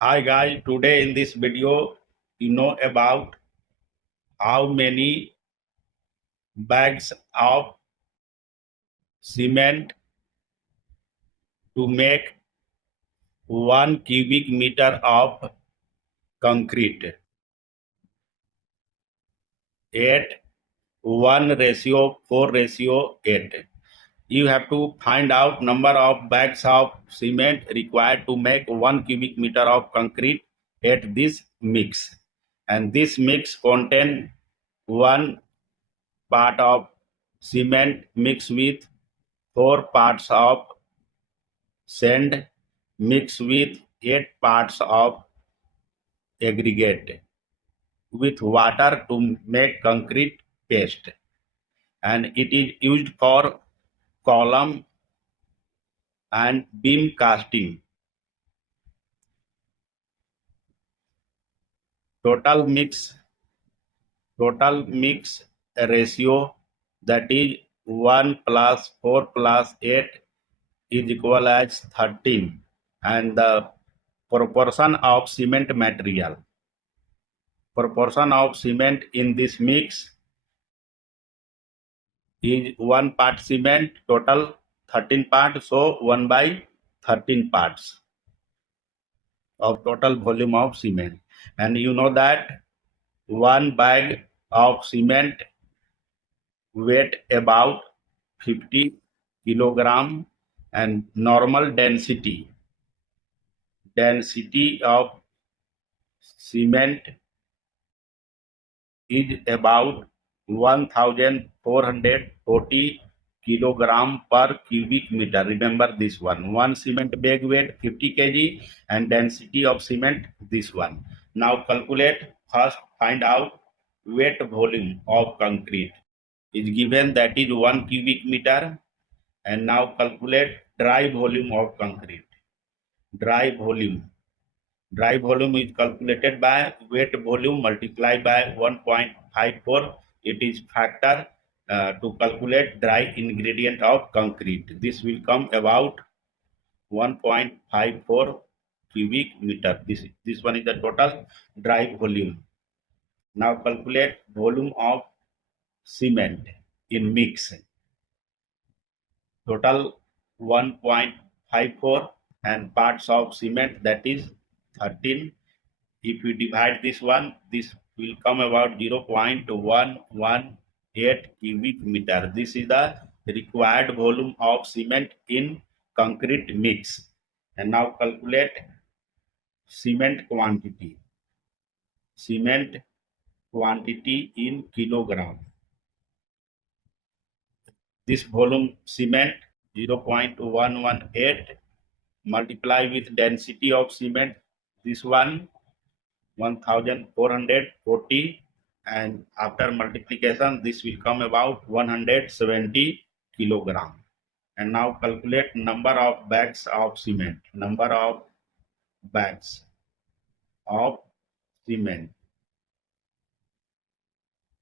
Hi guys, today in this video you know about how many bags of cement to make 1 cubic meter of concrete at 1:4:8. You have to find out number of bags of cement required to make 1 cubic meter of concrete at this mix. And this mix contain 1 part of cement mixed with 4 parts of sand mixed with 8 parts of aggregate with water to make concrete paste, and it is used for column and beam casting. Total mix ratio, that is 1 plus 4 plus 8 is equal as 13, and the proportion of cement in this mix is 1 part cement, total 13 parts, so 1 by 13 parts of total volume of cement. And you know that 1 bag of cement weight about 50 kilogram, and normal density of cement is about 1440 kilogram per cubic meter. Remember this one. One cement bag weight 50 kg and density of cement this one. Now calculate, first find out weight volume of concrete is given, that is 1 cubic meter. And now calculate dry volume of concrete. Dry volume is calculated by weight volume multiplied by 1.54. It is factor to calculate dry ingredient of concrete. This will come about 1.54 cubic meter. This one is the total dry volume. Now calculate volume of cement in mix. Total 1.54 and parts of cement, that is 13. If we divide this one, this will come about 0.118 cubic meter. This is the required volume of cement in concrete mix. And now calculate cement quantity. Cement quantity in kilogram. This volume cement 0.118 multiply with density of cement, this one 1440, and after multiplication this will come about 170 kilogram. And now calculate number of bags of cement. Number of bags of cement.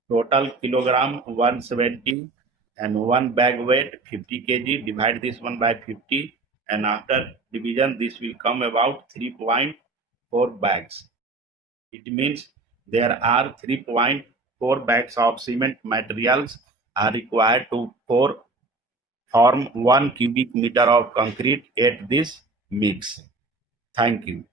Total kilogram 170, and one bag weight 50 kg. Divide this one by 50, and after division this will come about 3.4 bags. It means there are 3.4 bags of cement materials are required to form 1 cubic meter of concrete at this mix. Thank you.